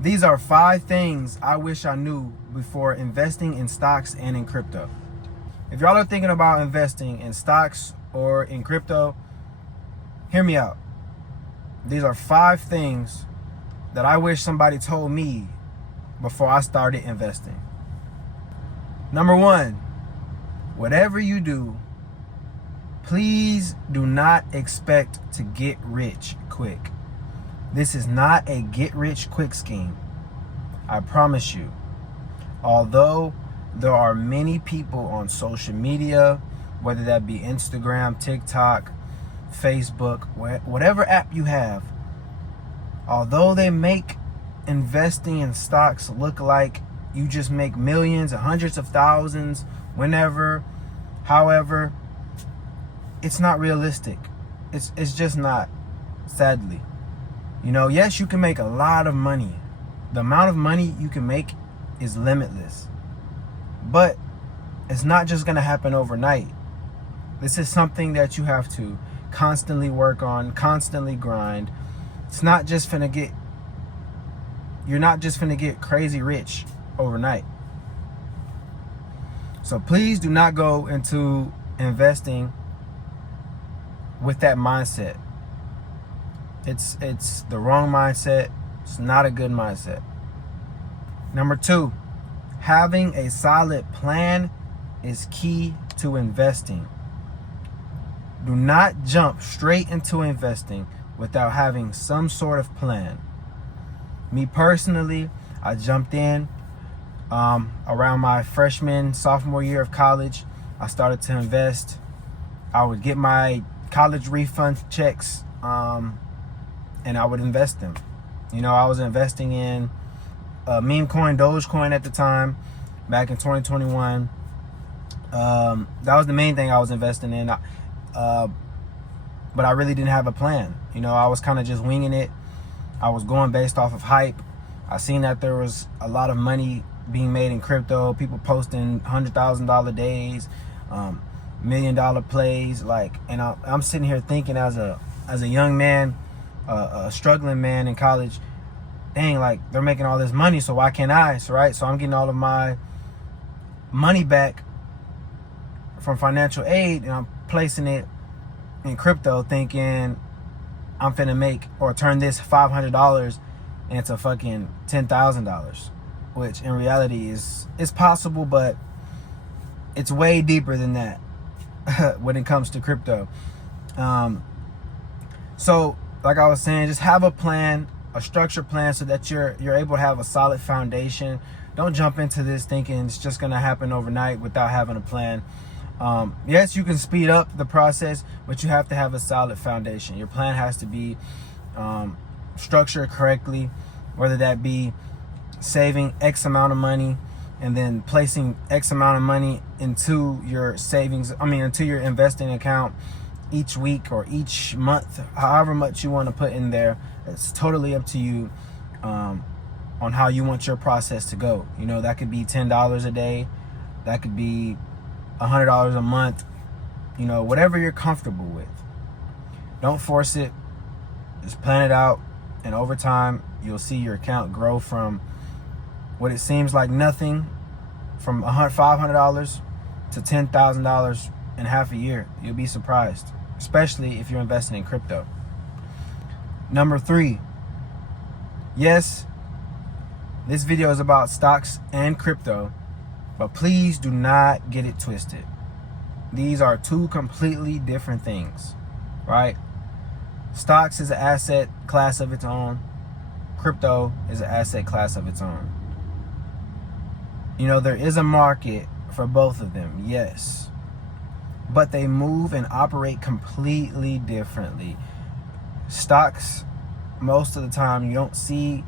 These are 5 things I wish I knew before investing in stocks and in crypto. If y'all are thinking about investing in stocks or in crypto, hear me out. These are 5 things that I wish somebody told me before I started investing. Number 1, whatever you do, please do not expect to get rich quick. This is not a get rich quick scheme. I promise you. Although there are many people on social media, whether that be Instagram, TikTok, Facebook, whatever app you have, although they make investing in stocks look like you just make millions and hundreds of thousands whenever, however, it's not realistic. It's just not, sadly. Yes, you can make a lot of money. The amount of money you can make is limitless. But it's not just going to happen overnight. This is something that you have to constantly work on, constantly grind. It's not just you're not just finna get crazy rich overnight. So please do not go into investing with that mindset. It's the wrong mindset. It's not a good mindset. Number 2, having a solid plan is key to investing. Do not jump straight into investing without having some sort of plan. Me personally, I jumped in around my sophomore year of college. I started to invest. I would get my college refund checks and I would invest them. I was investing in meme coin, Dogecoin at the time, back in 2021. That was the main thing I was investing in. But I really didn't have a plan. I was kind of just winging it. I was going based off of hype. I seen that there was a lot of money being made in crypto. People posting $100,000 days, $1 million plays. And I'm sitting here thinking as a young man, a struggling man in college, dang, they're making all this money, so why can't I? So I'm getting all of my money back from financial aid and I'm placing it in crypto, thinking I'm finna make or turn this $500 into fucking $10,000, which in reality is possible, but it's way deeper than that when it comes to crypto. So like I was saying, just have a plan, a structured plan, so that you're able to have a solid foundation. Don't jump into this thinking it's just gonna happen overnight without having a plan. Yes, you can speed up the process, but you have to have a solid foundation. Your plan has to be structured correctly, whether that be saving X amount of money and then placing X amount of money into your into your investing account each week or each month, however much you want to put in there. It's totally up to you on how you want your process to go. That could be $10 a day. That could be $100 a month, whatever you're comfortable with. Don't force it. Just plan it out. And over time, you'll see your account grow from what it seems like nothing, from $500 to $10,000 in half a year. You'll be surprised, especially if you're investing in crypto. Number 3, yes, this video is about stocks and crypto, but please do not get it twisted. These are 2 completely different things, right? Stocks is an asset class of its own. Crypto is an asset class of its own. There is a market for both of them, yes. But they move and operate completely differently. Stocks, most of the time, you don't see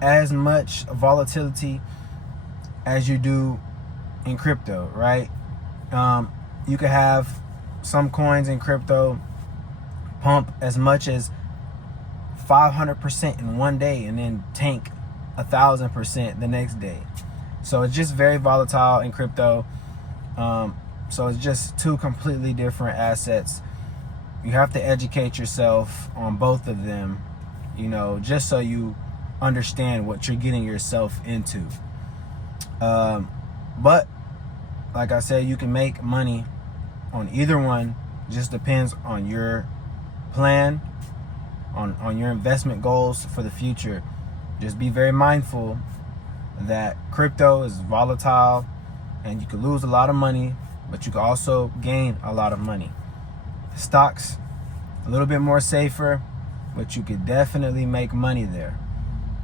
as much volatility as you do in crypto, right? You could have some coins in crypto pump as much as 500% in one day and then tank 1,000% the next day. So it's just very volatile in crypto. So it's just 2 completely different assets. You have to educate yourself on both of them, just so you understand what you're getting yourself into. But like I said, you can make money on either one. Just depends on your plan, on your investment goals for the future. Just be very mindful that crypto is volatile and you can lose a lot of money, but you can also gain a lot of money. Stocks, a little bit more safer, but you could definitely make money there.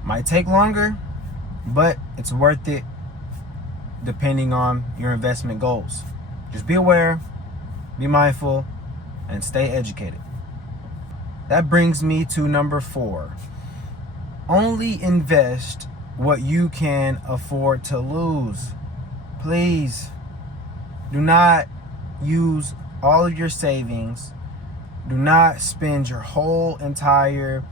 Might take longer, but it's worth it depending on your investment goals. Just be aware, be mindful, and stay educated. That brings me to number 4. Only invest what you can afford to lose. Please do not use all of your savings. Do not spend your whole entire,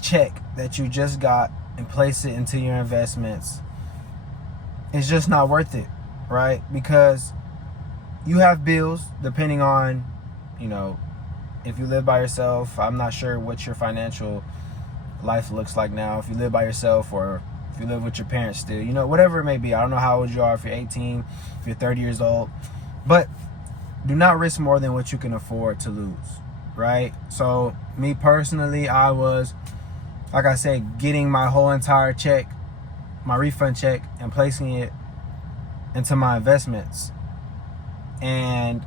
check that you just got and place it into your investments. It's just not worth it, right? Because you have bills depending on, if you live by yourself. I'm not sure what your financial life looks like now. If you live by yourself or if you live with your parents still, whatever it may be. I don't know how old you are, if you're 18, if you're 30 years old. But do not risk more than what you can afford to lose, right? So me personally, I was, like I said, getting my whole entire check, my refund check, and placing it into my investments. And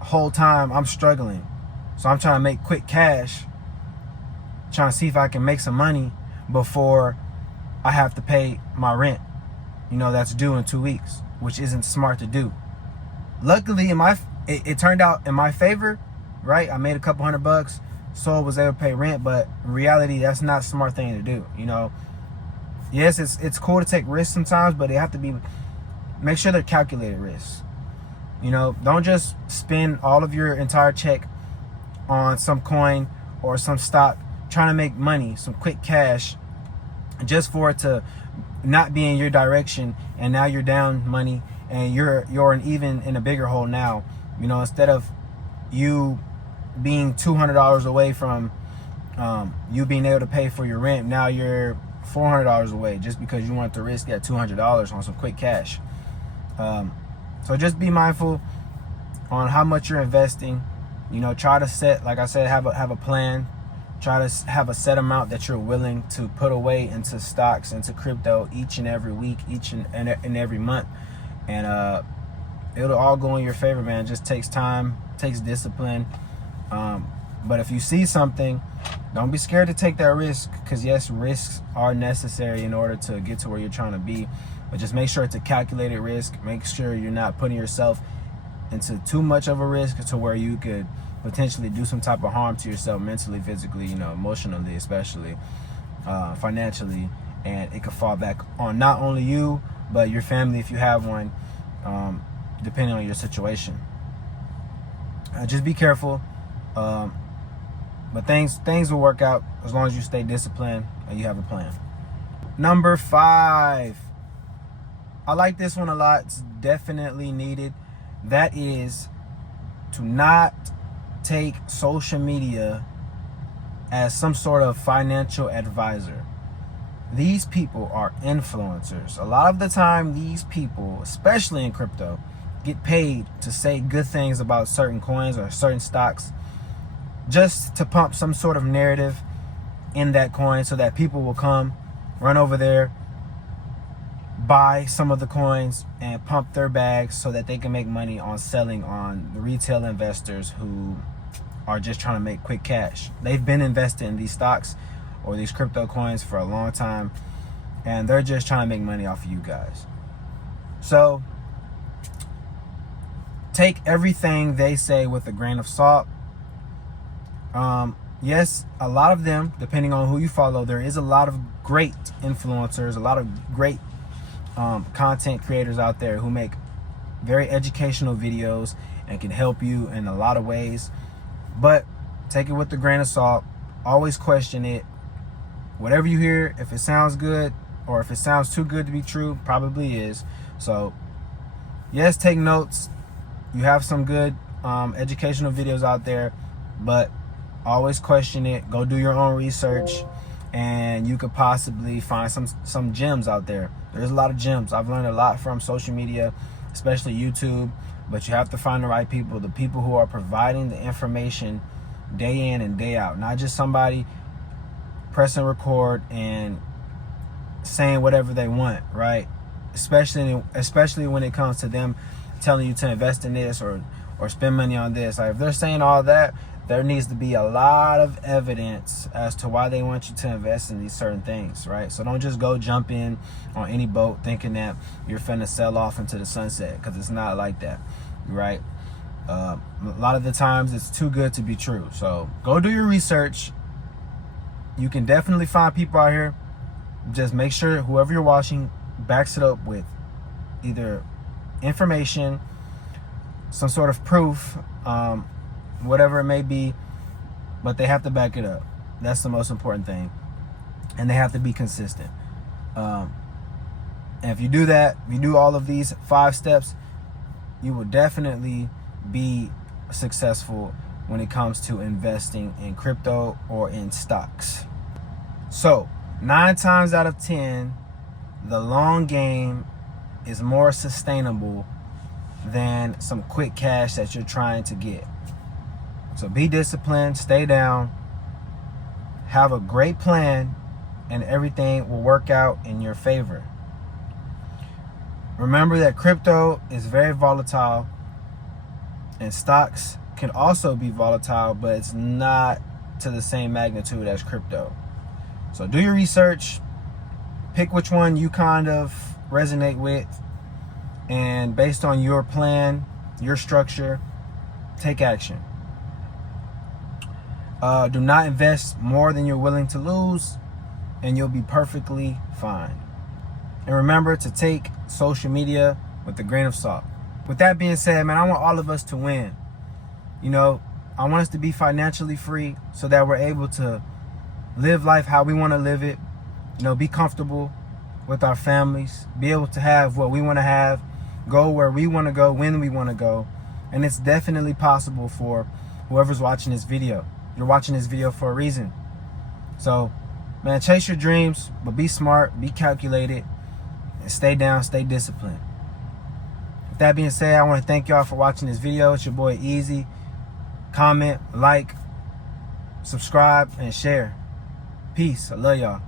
whole time I'm struggling. So I'm trying to make quick cash, trying to see if I can make some money before I have to pay my rent. That's due in 2 weeks, which isn't smart to do. Luckily, it turned out in my favor, right? I made a couple $100, so I was able to pay rent, but in reality, that's not a smart thing to do. Yes, it's cool to take risks sometimes, but they have to be, make sure they're calculated risks. Don't just spend all of your entire check on some coin or some stock trying to make money, some quick cash, just for it to not be in your direction, and now you're down money and you're even in a bigger hole now. Instead of you being $200 away from you being able to pay for your rent, now you're $400 away just because you want to risk that $200 on some quick cash. So just be mindful on how much you're investing. Try to set, like I said, have a plan. Try to have a set amount that you're willing to put away into stocks, into crypto each and every week, each and every month. And it'll all go in your favor, man. It just takes time, takes discipline. But if you see something, don't be scared to take that risk, because yes, risks are necessary in order to get to where you're trying to be. But just make sure it's a calculated risk. Make sure you're not putting yourself into too much of a risk to where you could potentially do some type of harm to yourself mentally, physically, emotionally, especially financially. And it could fall back on not only you, but your family if you have one, depending on your situation. Just be careful. But things will work out as long as you stay disciplined and you have a plan. Number 5. I like this one a lot. It's definitely needed. That is to not take social media as some sort of financial advisor. These people are influencers. A lot of the time, these people, especially in crypto, get paid to say good things about certain coins or certain stocks, just to pump some sort of narrative in that coin so that people will come, run over there, buy some of the coins and pump their bags so that they can make money on selling on the retail investors who are just trying to make quick cash. They've been invested in these stocks or these crypto coins for a long time, and they're just trying to make money off of you guys. So take everything they say with a grain of salt. Yes, a lot of them, depending on who you follow, there is a lot of great influencers, a lot of great content creators out there who make very educational videos and can help you in a lot of ways. But take it with a grain of salt. Always question it. Whatever you hear, if it sounds good or if it sounds too good to be true, probably is. So yes, take notes. You have some good educational videos out there, but always question it. Go do your own research and you could possibly find some gems out there. There's a lot of gems. I've learned a lot from social media, especially YouTube, but you have to find the right people, the people who are providing the information day in and day out, not just somebody pressing record and saying whatever they want, right? Especially when it comes to them telling you to invest in this or spend money on this. Like, if they're saying all that, there needs to be a lot of evidence as to why they want you to invest in these certain things, right? So don't just go jump in on any boat thinking that you're finna sell off into the sunset, because it's not like that, right? A lot of the times it's too good to be true. So go do your research. You can definitely find people out here. Just make sure whoever you're watching backs it up with either information, some sort of proof, whatever it may be, but they have to back it up. That's the most important thing. And they have to be consistent. And if you do that, if you do all of these 5 steps, you will definitely be successful when it comes to investing in crypto or in stocks. So 9 times out of 10, the long game is more sustainable than some quick cash that you're trying to get. So be disciplined, stay down, have a great plan, and everything will work out in your favor. Remember that crypto is very volatile, and stocks can also be volatile, but it's not to the same magnitude as crypto. So do your research, pick which one you kind of resonate with, and based on your plan, your structure, take action. Do not invest more than you're willing to lose, and you'll be perfectly fine. And remember to take social media with a grain of salt. With that being said, man, I want all of us to win. You know, I want us to be financially free so that we're able to live life how we want to live it. You know, be comfortable with our families, be able to have what we want to have, go where we want to go, when we want to go. And it's definitely possible for whoever's watching this video. You're watching this video for a reason. So, man, chase your dreams, but be smart, be calculated, and stay down, stay disciplined. With that being said, I want to thank y'all for watching this video. It's your boy Easy. Comment, like, subscribe, and share. Peace. I love y'all.